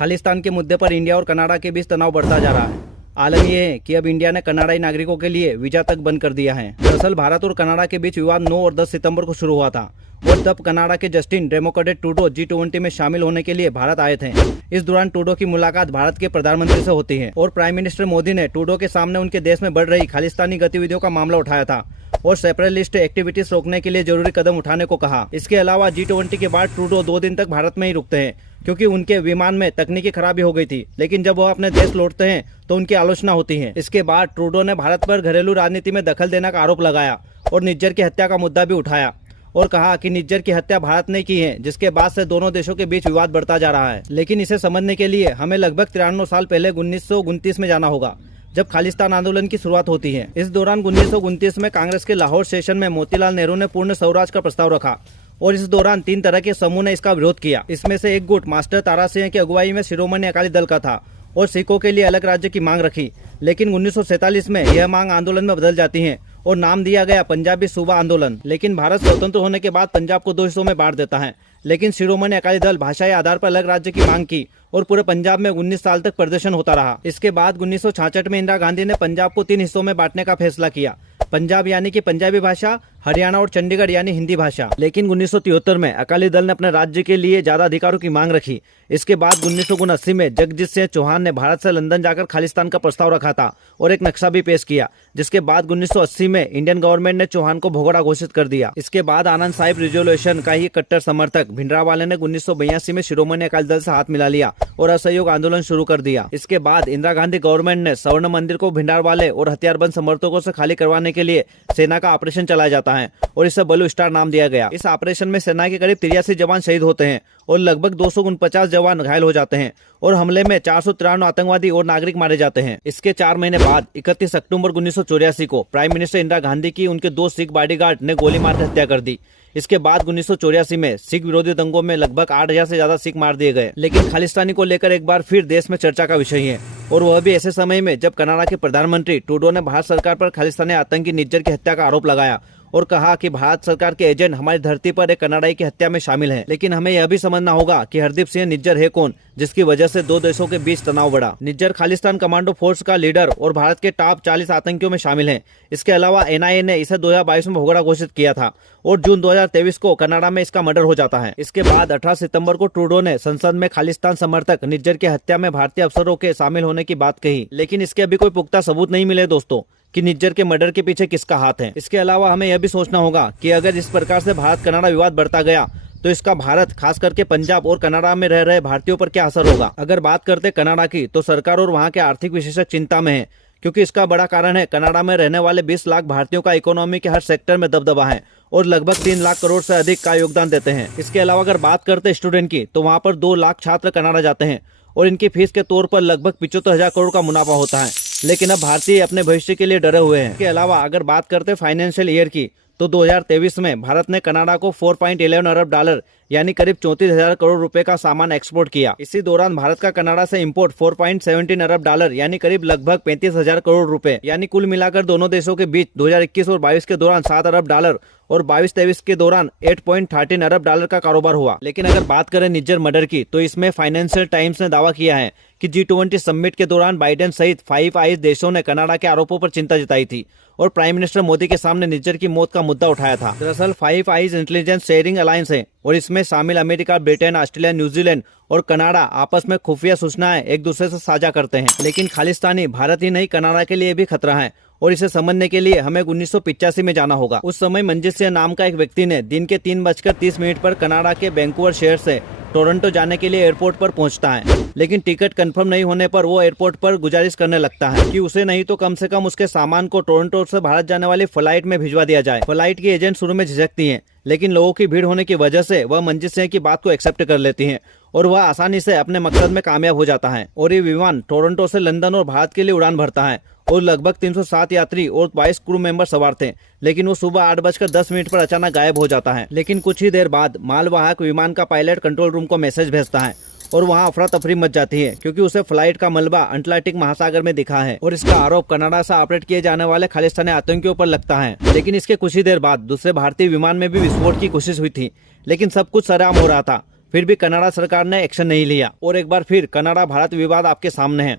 खालिस्तान के मुद्दे पर इंडिया और कनाडा के बीच तनाव बढ़ता जा रहा है। आलम यह है कि अब इंडिया ने कनाडाई नागरिकों के लिए वीजा तक बंद कर दिया है। दरअसल भारत और कनाडा के बीच विवाद 9 और 10 सितंबर को शुरू हुआ था और तब कनाडा के जस्टिन ट्रूडो G20 में शामिल होने के लिए भारत आए थे। इस दौरान ट्रूडो की मुलाकात भारत के प्रधानमंत्री से होती है और प्राइम मिनिस्टर मोदी ने ट्रूडो के सामने उनके देश में बढ़ रही खालिस्तानी गतिविधियों का मामला उठाया था और सेपरेटिस्ट एक्टिविटीज रोकने के लिए जरूरी कदम उठाने को कहा। इसके अलावा G20 के बाद ट्रूडो 2 दिन तक भारत में ही रुकते हैं क्योंकि उनके विमान में तकनीकी खराबी हो गई थी, लेकिन जब वो अपने देश लौटते हैं तो उनकी आलोचना होती है। इसके बाद ट्रूडो ने भारत पर घरेलू राजनीति में दखल देने का आरोप लगाया और निज्जर की हत्या का मुद्दा भी उठाया और कहा कि निज्जर की हत्या भारत ने की है, जिसके बाद से दोनों देशों के बीच विवाद बढ़ता जा रहा है। लेकिन इसे समझने के लिए हमें लगभग 93 साल पहले 1929 में जाना होगा, जब खालिस्तान आंदोलन की शुरुआत होती है। इस दौरान 1929 में कांग्रेस के लाहौर सेशन में मोतीलाल नेहरू ने पूर्ण स्वराज का प्रस्ताव रखा और इस दौरान 3 तरह के समूह ने इसका विरोध किया। इसमें से एक गुट मास्टर तारा सिंह की अगुवाई में शिरोमणि अकाली दल का था और सिखों के लिए अलग राज्य की मांग रखी, लेकिन 1947 में यह मांग आंदोलन में बदल जाती है और नाम दिया गया पंजाबी सूबा आंदोलन। लेकिन भारत स्वतंत्र होने के बाद पंजाब को 2 हिस्सों में बांट देता है, लेकिन शिरोमणि अकाली दल भाषाई आधार पर अलग राज्य की मांग की और पूरे पंजाब में 19 साल तक प्रदर्शन होता रहा। इसके बाद 1966 में इंदिरा गांधी ने पंजाब को 3 हिस्सों में बांटने का फैसला किया, पंजाब यानी कि पंजाबी भाषा, हरियाणा और चंडीगढ़ यानी हिंदी भाषा। लेकिन 1973 में अकाली दल ने अपने राज्य के लिए ज्यादा अधिकारों की मांग रखी। इसके बाद 1979 में जगजीत सिंह चौहान ने भारत से लंदन जाकर खालिस्तान का प्रस्ताव रखा था और एक नक्शा भी पेश किया, जिसके बाद 1980 में इंडियन गवर्नमेंट ने चौहान को भगोड़ा घोषित कर दिया। इसके बाद आनंद साहिब रिजोल्यूशन का ही कट्टर समर्थक भिंडरावाले ने 1982 में शिरोमणि अकाली दल से हाथ मिला लिया और असहयोग आंदोलन शुरू कर दिया। इसके बाद इंदिरा गांधी गवर्नमेंट ने स्वर्ण मंदिर को भिंडरावाले और हथियारबंद समर्थकों से खाली करवाने के लिए सेना का ऑपरेशन चलाया जाता है और इसे ब्लू स्टार नाम दिया गया। इस ऑपरेशन में सेना के करीब 83 जवान शहीद होते हैं और लगभग 249 जवान घायल हो जाते हैं और हमले में 493 आतंकवादी और नागरिक मारे जाते हैं। इसके 4 महीने बाद 31 अक्टूबर 1984 को प्राइम मिनिस्टर इंदिरा गांधी की उनके 2 सिख बॉडीगार्ड ने गोली मारकर हत्या कर दी। इसके बाद 1984 में सिख विरोधी दंगों में लगभग 8000 से ज्यादा सिख मार दिए गए। लेकिन खालिस्तानी को लेकर एक बार फिर देश में चर्चा का विषय है और वह भी ऐसे समय में जब कनाडा के प्रधानमंत्री ट्रूडो ने भारत सरकार पर खालिस्तानी आतंकी निज्जर की हत्या का आरोप लगाया और कहा कि भारत सरकार के एजेंट हमारी धरती पर एक कनाडाई की हत्या में शामिल हैं। लेकिन हमें यह भी समझना होगा कि हरदीप सिंह निज्जर है कौन, जिसकी वजह से 2 देशों के बीच तनाव बढ़ा। निज्जर खालिस्तान कमांडो फोर्स का लीडर और भारत के टॉप 40 आतंकियों में शामिल है। इसके अलावा NIA ने इसे 2022 में भगोड़ा घोषित किया था और जून 2023 को कनाडा में इसका मर्डर हो जाता है। इसके बाद 18 सितंबर को ट्रूडो ने संसद में खालिस्तान समर्थक निज्जर की हत्या में भारतीय अफसरों के शामिल होने की बात कही, लेकिन इसके अभी कोई पुख्ता सबूत नहीं मिले दोस्तों कि निज्जर के मर्डर के पीछे किसका हाथ है। इसके अलावा हमें यह भी सोचना होगा कि अगर इस प्रकार से भारत कनाडा विवाद बढ़ता गया तो इसका भारत खास करके पंजाब और कनाडा में रह रहे भारतीयों पर क्या असर होगा। अगर बात करते कनाडा की तो सरकार और वहां के आर्थिक विशेषज्ञ चिंता में है, क्योंकि इसका बड़ा कारण है कनाडा में रहने वाले 20 लाख भारतीयों का इकोनॉमी के हर सेक्टर में दबदबा है और लगभग 3 लाख करोड़ से अधिक का योगदान देते हैं। इसके अलावा अगर बात करते स्टूडेंट की तो वहाँ पर 2 लाख छात्र कनाडा जाते हैं और इनकी फीस के तौर पर लगभग 75,000 करोड़ का मुनाफा होता है। लेकिन अब भारतीय अपने भविष्य के लिए डरे हुए हैं। इसके अलावा अगर बात करते फाइनेंशियल ईयर की तो 2023 में भारत ने कनाडा को 4.11 अरब डॉलर यानी करीब 34,000 करोड़ रुपए का सामान एक्सपोर्ट किया। इसी दौरान भारत का कनाडा से इंपोर्ट 4.17 अरब डॉलर यानी करीब लगभग 35,000 करोड़ रुपए, यानी कुल मिलाकर दोनों देशों के बीच 2021 और 22 के दौरान 7 अरब डॉलर और 22-23 के दौरान 8.13 अरब डॉलर का कारोबार हुआ। लेकिन अगर बात करें निज्जर मर्डर की तो इसमें फाइनेंशियल टाइम्स ने दावा किया है कि G20 समिट के दौरान बाइडेन सहित 5 आइज देशों ने कनाडा के आरोपों पर चिंता जताई थी और प्राइम मिनिस्टर मोदी के सामने निज्जर की मौत का मुद्दा उठाया था। दरअसल 5 आइज इंटेलिजेंस शेयरिंग अलायंस है और इसमें शामिल अमेरिका, ब्रिटेन, ऑस्ट्रेलिया, न्यूजीलैंड और कनाडा आपस में खुफिया सूचनाएं एक दूसरे से साझा करते हैं। लेकिन खालिस्तानी भारत ही नहीं कनाडा के लिए भी खतरा है और इसे समझने के लिए हमें 1985 में जाना होगा। उस समय मंजीत सिंह नाम का एक व्यक्ति ने दिन के 3:30 पर कनाडा के वैंकूवर शहर से टोरंटो जाने के लिए एयरपोर्ट पर पहुंचता है, लेकिन टिकट कंफर्म नहीं होने पर वो एयरपोर्ट पर गुजारिश करने लगता है कि उसे नहीं तो कम से कम उसके सामान को टोरंटो से भारत जाने वाली फ्लाइट में भिजवा दिया जाए। फ्लाइट की एजेंट शुरू में झिझकती हैं, लेकिन लोगों की भीड़ होने की वजह से वह मंजीत सिंह की बात को एक्सेप्ट कर लेती हैं और वह आसानी से अपने मकसद में कामयाब हो जाता है और ये विमान टोरंटो से लंदन और भारत के लिए उड़ान भरता है और लगभग 307 यात्री और 22 क्रू मेंबर सवार थे। लेकिन वो सुबह 8:10 पर अचानक गायब हो जाता है। लेकिन कुछ ही देर बाद मालवाहक विमान का पायलट कंट्रोल रूम को मैसेज भेजता है और वहाँ अफरा तफरी मच जाती है क्योंकि उसे फ्लाइट का मलबा अटलांटिक महासागर में दिखा है और इसका आरोप कनाडा से ऑपरेट किए जाने वाले खालिस्तानी आतंकियों पर लगता है। लेकिन इसके कुछ ही देर बाद दूसरे भारतीय विमान में भी विस्फोट की कोशिश हुई थी, लेकिन सब कुछ सरेआम हो रहा था फिर भी कनाडा सरकार ने एक्शन नहीं लिया और एक बार फिर कनाडा भारत विवाद आपके सामने है।